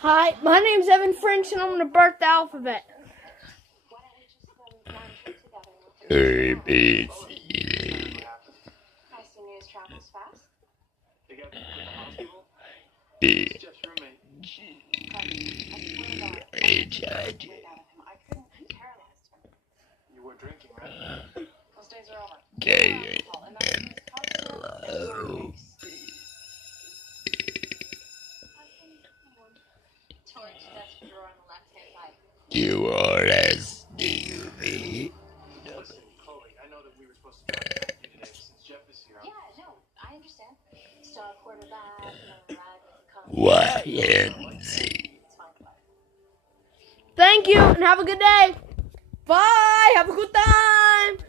Hi, my name's Evan French, and I'm going to birth the alphabet. A, B, C, D. B, G, H, I, J. K, L, O, P. Q, R, S, D, U, V. Listen, Chloe, I know that we were supposed to talk about you today, but since Jeff is here, Yeah, no, I understand. Star quarterback, Y, and Z. Thank you, and have a good day. Bye. Have a good time.